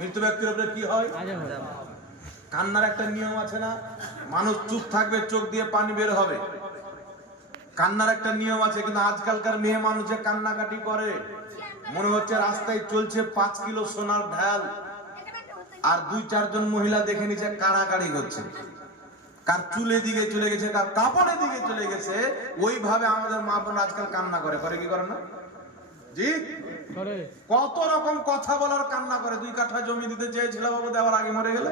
মৃত ব্যক্তির উপরে কি হয়? কান্নার একটা নিয়ম আছে না? মানুষ চুপ থাকবে, চোখ দিয়ে পানি বের হবে, কান্নার একটা নিয়ম আছে। কিন্তু আজকালকার মেয়ে মানুষে কান্নাকাটি করে, মনে হচ্ছে রাস্তায় চলছে 5 কিলো সোনার ঢাল, আর 2-4 জন মহিলা দেখে নিচে কাড়াকাড়ি করছে, কার চুলের দিকে চলে গেছে, কার কাপড়ের দিকে চলে গেছে। ওইভাবে আমাদের মা বোন আজকাল কান্না করে, করে কি করে না? জি করে। কত রকম কথা বলার কান্না করে। 2 কাঠা জমি দিতে চেয়েছিল বাবু, দেওয়ার আগে মরে গেল।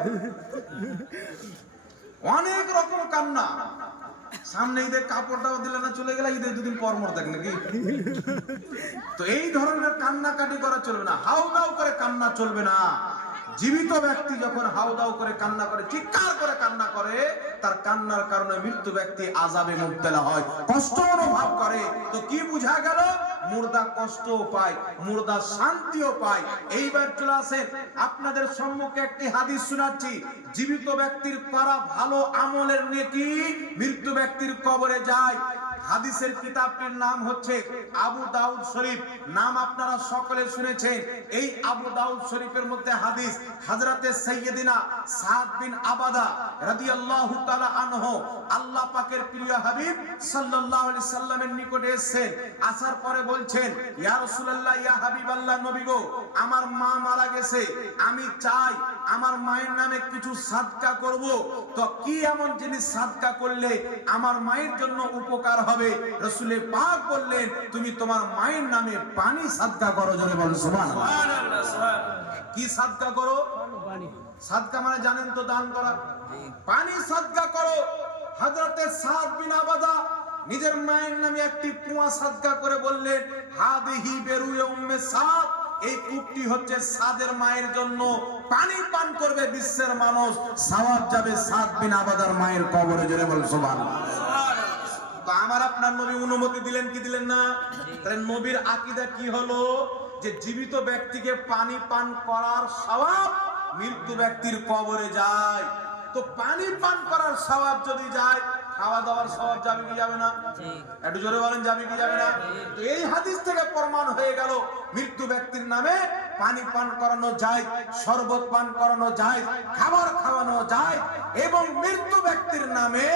অনেক রকম কান্না। সামনে ঈদের কাপড়টাও দিলে না, চলে গেলে ঈদের 2 দিন পর মর দেখ নাকি। তো এই ধরনের কান্নাকাটি করা চলবে না, হাউদাউ করে কান্না চলবে না। জীবিত ব্যক্তি যখন হাউদাউ করে কান্না করে, চিৎকার করে কান্না করে, তার কান্নার কারণে মৃত্যু ব্যক্তি আযাবে মুবতালা হয়, কষ্ট অনুভব করে। তো কি বোঝা গেল? মুর্দা কষ্টও পায়, মুর্দা শান্তিও পায়। এইবার চলে আসেন, আপনাদের সম্মুখে একটি হাদিস শোনাচ্ছি। জীবিত ব্যক্তির করা ভালো আমলের নেকি মৃত্যু ব্যক্তির কবরে যায়। হাদিসের কিতাবটির নাম হচ্ছে আবু দাউদ শরীফ, নাম আপনারা সকলে শুনেছেন। এই আবু দাউদ শরীফের মধ্যে হাদিস হযরতে সাইয়্যিদিনা সাদ বিন আবাদা রাদিয়াল্লাহু তাআলা আনহু, আল্লাহ পাকের প্রিয় হাবিব সাল্লাল্লাহু আলাইহি সাল্লামের নিকটে এসেছেন। আসার পরে বলছেন, ইয়া রাসূলুল্লাহ, ইয়া হাবিবাল্লাহ, নবী গো, আমার মা মারা গেছে, আমি চাই আমার মায়ের নামে কিছু সাদকা করব। তো কি এমন জিনিস সাদকা করলে আমার মায়ের জন্য উপকার হবে? রাসূল পাক বললেন, তুমি তোমার মায়ের নামে পানি সাদকা করো। জোরে বলুন সুবহানাল্লাহ। কি সাদকা করো? সাদকা মানে জানেন তো, দান করা। পানি সাদকা করো। হযরতে সাদ বিন আবাদা নিজের মায়ের নামে একটি কুয়া সাদকা করে বললেন, হাদিহি বেরুয়ে উম্মে সাদ, এই কূপটি হচ্ছে সাদের মায়ের জন্য, পানি পান করবে বিশ্বের মানুষ, সওয়াব যাবে সাদ বিন আবাদার মায়ের কবরে। জোরে বল সুবহানাল্লাহ। তো আমার আপনার নবী অনুমতি দিলেন কি দিলেন না? তাহলে নবীর আকীদা কি হলো? যে জীবিত ব্যক্তিকে পানি পান করার সওয়াব মৃত্যু ব্যক্তির কবরে যায়। তো পানি পান করার সওয়াব যদি যায়, খাওয়া দাওয়ার সওয়াব যাবে কি যাবে না? একটু জোরে বলেন, যাবে কি যাবে না? তো এই হাদিস থেকে প্রমাণ হয়ে গেল মৃত্যু ব্যক্তির নামে পানি পান করানো যায়, শরবত পান করানো যায়, খাবার খাওয়ানো যায়, এবং মৃত্যু ব্যক্তির নামে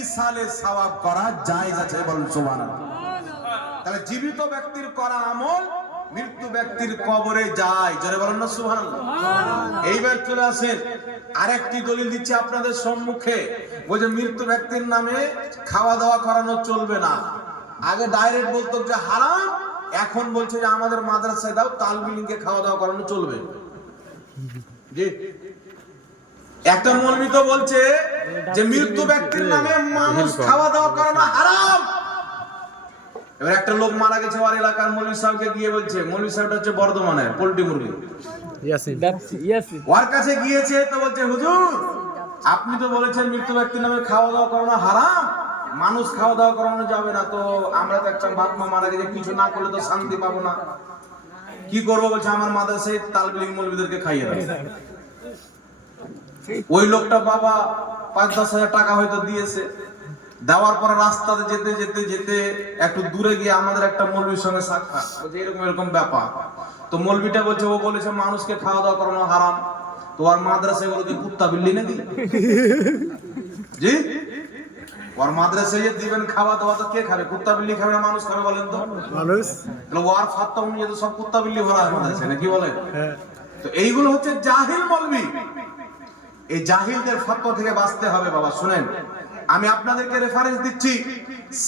ইসালে সওয়াব করা জায়েজ আছে। বলুন সুবহানাল্লাহ। তাহলে জীবিত ব্যক্তির করা আমল মৃত্যু ব্যক্তির কবরে যায়। জোরে বলেন না সুবহানাল্লাহ। এইবার চলে আসেন, আরেকটি দলিল দিচ্ছি আপনাদের সম্মুখে। বলছে মৃত্যু ব্যক্তির নামে খাওয়া দাওয়া করানো চলবে না। আগে ডাইরেক্ট বলতো যে হারাম, এখন বলছে যে আমাদের মাদ্রাসায় দাও, তালবিলিংকে খাওয়া দাওয়া করানো চলবে। জি, একটা মৌলবি তো বলছে যে মৃত্যু ব্যক্তির নামে মানুষ খাওয়া দাওয়া করানো হারাম। এবার একটা লোক মারা গেছে, ওর এলাকার মৌলবি সাহেবকে গিয়ে বলছে, মৌলবি সাহেবটা হচ্ছে বর্ধমানের পোল্ট্রি মুরগি, ওর কাছে গিয়েছে। তো বলছে, হুজুর আপনি তো বলেছেন মৃত্যু ব্যক্তির নামে খাওয়া দাওয়া করানো হারাম, মানুষ খাওয়া দাওয়া করানো যাবে না। তো আমরা তো একটা বাপ মা মারা গেছে, কিছু না করলে তো শান্তি পাবো না, কি করবো? বলছে আমার মাদ্রাসায় তালবিলিং মৌলবিদেরকে খাইয়ে দাও। ওই লোকটা বাবা 5-10 হাজার টাকা হয়তো দিয়েছে। দেওয়ার পরে রাস্তাতে যেতে যেতে যেতে একটু দূরে গিয়ে আমাদের একটা মৌলবীর সঙ্গে সাক্ষাৎ, বলছে এরকম এরকম ব্যাপার। তো মৌলবীটা বলছে, ও বলেছে মানুষকে খাওয়া দাওয়া করানো হারাম, তো আর মাদ্রাসায় গুলোকে কুত্তা বিল্লি নাকি? জি, ওর মাদ্রাসায় দিবেন খাওয়া দাওয়া, তো কে খাবে? কুত্তা বিল্লি খাবে না মানুষ খাবে? বলেন তো। মানুষ ওর ফাত্তা অনুযায়ী তো সব কুত্তা বিল্লি ভরা মাদ্রাসায় নাকি, বলেন? তো এইগুলো হচ্ছে জাহিল মৌলবী। এই জাহিলদের ফতোয়া থেকে বাঁচতে হবে বাবা। শুনেন, আমি আপনাদেরকে রেফারেন্স দিচ্ছি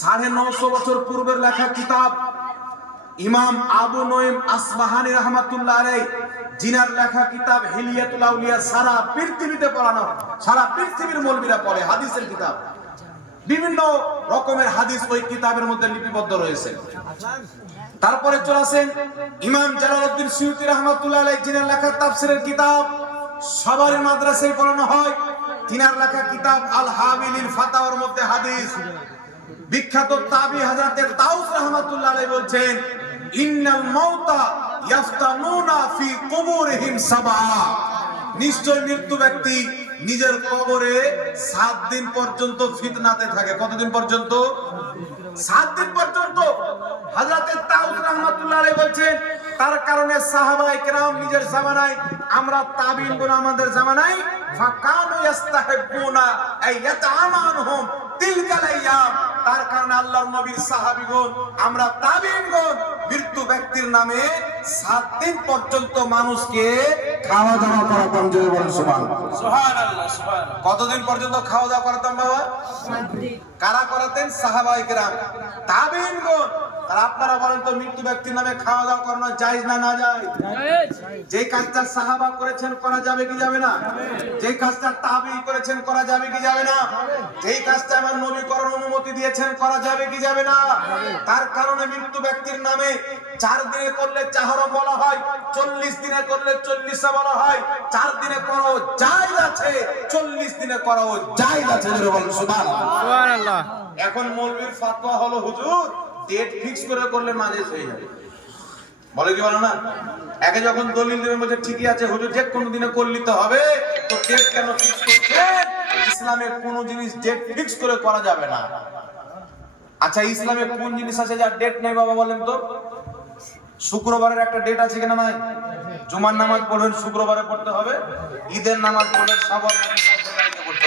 950 বছর পূর্বের লেখা কিতাব, ইমাম আবু নঈম আসবাহানী রাহমাতুল্লাহ আলাইহি, জিনার লেখা কিতাব হিলিয়াতুল আউলিয়া। সারা পৃথিবীতে পড়ানো, সারা পৃথিবীর মৌলবীরা পড়ে হাদিসের কিতাব। বিভিন্ন রকমের হাদিস ওই কিতাবের মধ্যে লিপিবদ্ধ রয়েছে। তারপরে চলে আসেন ইমাম জালালউদ্দিন সুয়ুতী রাহমাতুল্লাহ আলাইহি, জিনার লেখা তাফসীরের কিতাব সবার মাদ্রাসায় পড়ানো হয়। তিনার লেখা কিতাব আল হাবিলিল ফাতাওয়ার মধ্যে হাদিস। বিখ্যাত তাবি হযরতে তাউস রাহমাতুল্লাহ আলাইহি বলছেন, ইন্নাল মাউতা ইয়াফতানুনা ফি কুবুরিহিম সাবআ, নিশ্চয় মৃত্যু ব্যক্তি নিজের কবরে 7 দিন পর্যন্ত ফিতনাতে থাকে। কতদিন পর্যন্ত? 7 দিন পর্যন্ত। হযরতে তাউস রাহমাতুল্লাহ আলাইহি বলছেন, তার কারণে সাহাবায়ে কেরাম নিজের জামানায়, আমরা তাবিঈনগণ আমাদের জামানায় ফাকানু ইস্তাহিবুনা আইয়াতামানহুম তিলকাল আইয়াম, তার কারণে আল্লাহর নবীর সাহাবীগণ, আমরা তাবিঈনগণ মৃত্যু ব্যক্তির নামে 7 দিন পর্যন্ত মানুষকে খাওয়া দাওয়া করাতাম। জোরে বলেন সুবহানাল্লাহ। সুবহানাল্লাহ সুবহানাল্লাহ। কতদিন পর্যন্ত খাওয়া দাওয়া করাতাম বাবা? কারা করাতেন? সাহাবায়ে কেরাম, তাবিঈনগণ। আর আপনারা বলেন তো মৃত্যু ব্যক্তির নামে খাওয়া দাওয়া করানো জায়েজ না না জায়েজ? যে কাজটা সাহাবা করেছেন করা যাবে কি যাবে না? যে কাজটা তাবিঈ করেছেন করা যাবে কি যাবে না? যেই কাজটা আমার নবী করার অনুমতি দিয়েছেন করা যাবে কি যাবে না? তার কারণে মৃত্যু ব্যক্তির নামে 4 দিনে করলে চাহর বলা হয়, 40 দিনে করলে 40 বলা হয়। 4 দিনে করাও জায়েজ আছে, 40 দিনে করাও জায়েজ আছে। জোরে বলেন সুবহানাল্লাহ। সুবহানাল্লাহ। এখন মৌলবীর ফাতোয়া হলো হুজুর ডেট ফিক্স করে করলে নাজেজ হয়ে যাবে। বলে কি বলে না? একে যখন দলিল দেবেন বলছে ঠিকই আছে হুজুর, যে কোনো দিনে করলে তো হবে, তো ডেট কেন ফিক্স করছে? ইসলামে কোন জিনিস ডেট ফিক্স করে করা যাবে না। আচ্ছা, ইসলামে কোন জিনিস আছে যার ডেট নেই বাবা বলেন তো? শুক্রবারের একটা ডেট আছে কিনা নাই? জুমার নামাজ পড়বেন শুক্রবারে পড়তে হবে, ঈদের নামাজ পড়বেন শাবান